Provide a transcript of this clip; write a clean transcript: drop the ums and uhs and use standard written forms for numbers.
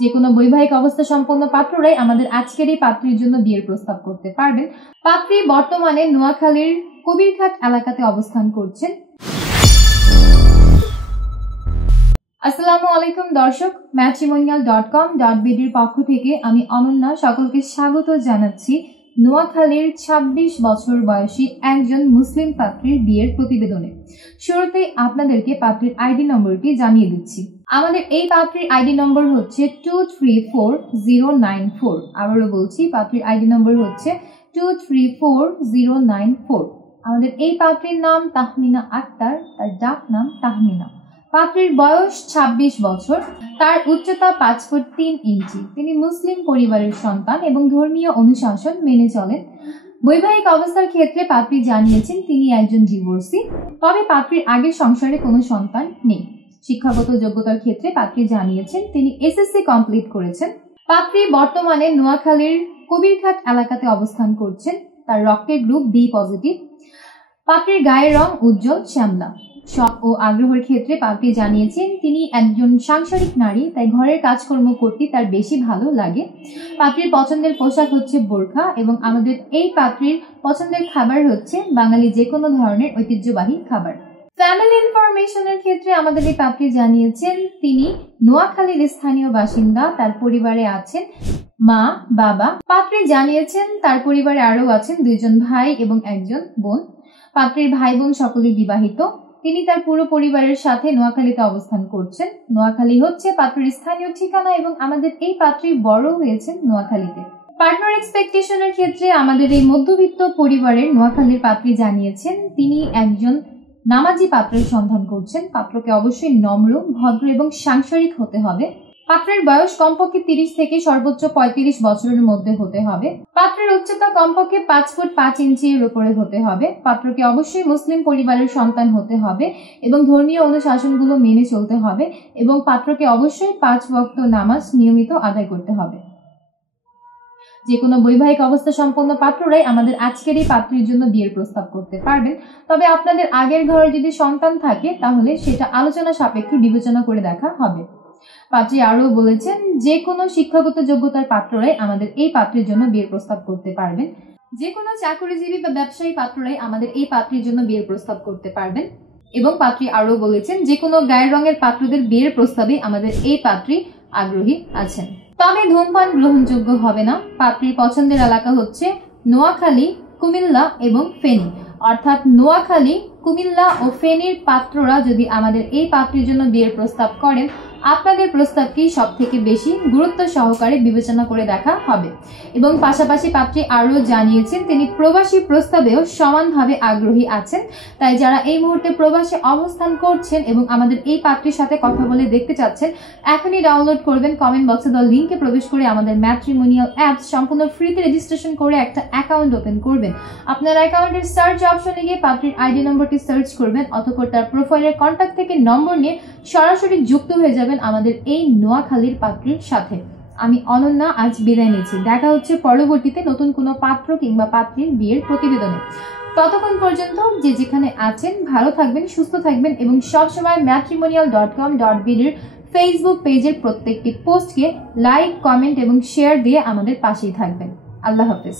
যে কোনো বৈবাহিক অবস্থা সম্পন্ন পাত্ররাই আমাদের আজকের এই পাত্রীর জন্য বিয়ের প্রস্তাব করতে পারবেন। পাত্রী বর্তমানে নোয়াখালীর কবিরঘাট এলাকাতে অবস্থান করছেন। আসসালামু আলাইকুম দর্শক, matrimonial.com.bd এর পক্ষ থেকে আমি অনন্যা সকলকে স্বাগত জানাচ্ছি নোয়াখালীর ২৬ বছর বয়সী একজন মুসলিম পাত্রীর বিয়ের প্রতিবেদনে। শুরুতেই আপনাদেরকে পাত্রীর আইডি নম্বরটি জানিয়ে দিচ্ছি। আমাদের এই পাত্রীর আইডি নম্বর হচ্ছে 234094। আবারও বলছি, পাত্রীর আইডি নম্বর হচ্ছে 234094। আমাদের এই পাত্রীর নাম তাহমিনা আক্তার, তার ডাক নাম তাহমিনা। পাত্রীর বয়স ২৬ বছর, তার উচ্চতা ৫ ফুট ৩ ইঞ্চি। তিনি মুসলিম পরিবারের সন্তান এবং ধর্মীয় অনুশাসন মেনে চলেন। বৈবাহিক অবস্থার ক্ষেত্রে পাত্রী জানিয়েছেন তিনি একজন ডিভোর্সি, তবে পাত্রীর আগের সংসারে কোনো সন্তান নেই। শিক্ষাগত যোগ্যতার ক্ষেত্রে পাত্রী জানিয়েছেন তিনি এসএসসি কমপ্লিট করেছেন। পাত্রী বর্তমানে নোয়াখালীর কবিরঘাট এলাকাতে অবস্থান করছেন। তার রক্তের গ্রুপ বি পজিটিভ। পাত্রীর গায়ের রং উজ্জ্বল শ্যামলা। শখ ও আগ্রহের ক্ষেত্রে পাত্রী জানিয়েছেন তিনি একজন সাংসারিক নারী, তাই ঘরের কাজকর্ম করতে তার বেশি ভালো লাগে। পাত্রীর পছন্দের পোশাক হচ্ছে বোরখা এবং আমাদের এই পাত্রীর পছন্দের খাবার হচ্ছে বাঙালি যে কোনো ধরনের ঐতিহ্যবাহী খাবার। ফ্যামিলি ইনফরমেশনের ক্ষেত্রে আমাদের এই পাত্রী জানিয়েছেন তিনি নোয়াখালীর স্থানীয় বাসিন্দা। তার পরিবারে আছেন মা, বাবা। পাত্রী জানিয়েছেন তার পরিবারে আরও আছেন 2 জন ভাই এবং 1 জন বোন। পাত্রীর ভাই বোন সকলেই বিবাহিত। তিনি তার পুরো পরিবারের সাথে নোয়াখালীতে অবস্থান করছেন। নোয়াখালী হচ্ছে পাত্রীর স্থানীয় ঠিকানা এবং আমাদের এই পাত্রী বড় হয়েছেন নোয়াখালীতে। পার্টনার এক্সপেকটেশনের ক্ষেত্রে আমাদের এই মধ্যবিত্ত পরিবারের নোয়াখালীর পাত্রী জানিয়েছেন তিনি একজন নামাজি পাত্রের সন্ধান করছেন। পাত্রকে অবশ্যই নম্র, ভদ্র এবং সাংসারিক হতে হবে। পাত্রের বয়স কমপক্ষে 30 থেকে সর্বোচ্চ 35 বছরের মধ্যে হতে হবে। পাত্রের উচ্চতা কমপক্ষে 5 ফুট 5 ইঞ্চি এর উপরে হতে হবে। পাত্রকে অবশ্যই মুসলিম পরিবারের সন্তান হতে হবে এবং ধর্মীয় অনুশাসনগুলো মেনে চলতে হবে এবং পাত্রকে অবশ্যই 5 ওয়াক্ত নামাজ নিয়মিত আদায় করতে হবে। যে কোনো বৈবাহিক অবস্থা সম্পন্ন পাত্ররাই আমাদের আজকের এই পাত্রীর জন্য বিয়ের প্রস্তাব করতে পারবেন। তবে আপনাদের আগের ঘরে যদি সন্তান থাকে তাহলে সেটা আলোচনা সাপেক্ষে বিবেচনা করে দেখা হবে। পাত্রী আরও বলেছেন যে কোনো শিক্ষাগত যোগ্যতার পাত্ররাই আমাদের এই পাত্রীর জন্য বিয়ের প্রস্তাব করতে পারবেন। যে কোনো চাকরিজীবী বা ব্যবসায়ী পাত্ররাই আমাদের এই পাত্রীর জন্য বিয়ের প্রস্তাব করতে পারবেন। এবং পাত্রী আরও বলেছেন যে কোনো গায়ের রঙের পাত্রদের বিয়ের প্রস্তাবে আমাদের এই পাত্রী আগ্রহী আছেন। তবে ধূমপান গ্রহণযোগ্য হবে না। পাত্রীর পছন্দের এলাকা হচ্ছে নোয়াখালী, কুমিল্লা এবং ফেনী। অর্থাৎ নোয়াখালী, কুমিল্লা ও ফেনীর পাত্ররা যদি আমাদের এই পাত্রীর জন্য বিয়ের প্রস্তাব করেন, আপনাদের প্রস্তাবকেই সব থেকে বেশি গুরুত্ব সহকারে বিবেচনা করে দেখা হবে। এবং পাশাপাশি পাত্রী আরও জানিয়েছেন তিনি প্রবাসী প্রস্তাবেও সমানভাবে আগ্রহী আছেন। তাই যারা এই মুহূর্তে প্রবাসে অবস্থান করছেন এবং আমাদের এই পাত্রীর সাথে কথা বলে দেখতে চাচ্ছেন, এখনই ডাউনলোড করবেন কমেন্ট বক্সে দেওয়া লিঙ্কে প্রবেশ করে আমাদের ম্যাট্রিমোনিয়াল অ্যাপস সম্পূর্ণ ফ্রিতে রেজিস্ট্রেশন করে একটা অ্যাকাউন্ট ওপেন করবেন। আপনার অ্যাকাউন্টের সার্চ অপশনে গিয়ে পাত্রীর আইডি নম্বরটি সার্চ করবেন, অতঃপর তার প্রোফাইলের কন্ট্যাক্ট থেকে নম্বর নিয়ে সরাসরি যুক্ত হয়ে যাবেন আমাদের এই নোয়াখালীর পাত্রীর সাথে। আমি অনন্যা আজ বিদায় নিচ্ছি। দেখা হচ্ছে পরবর্তীতে নতুন কোনো পাত্র কিংবা পাত্রীর বিয়ের প্রতিবেদনে। ততক্ষণ পর্যন্ত যে যেখানে আছেন ভালো থাকবেন, সুস্থ থাকবেন এবং সবসময় matrimonial.com.bd এর ফেসবুক পেজের প্রত্যেকটি পোস্টকে লাইক, কমেন্ট এবং শেয়ার দিয়ে আমাদের পাশেই থাকবেন। আল্লাহ হাফেজ।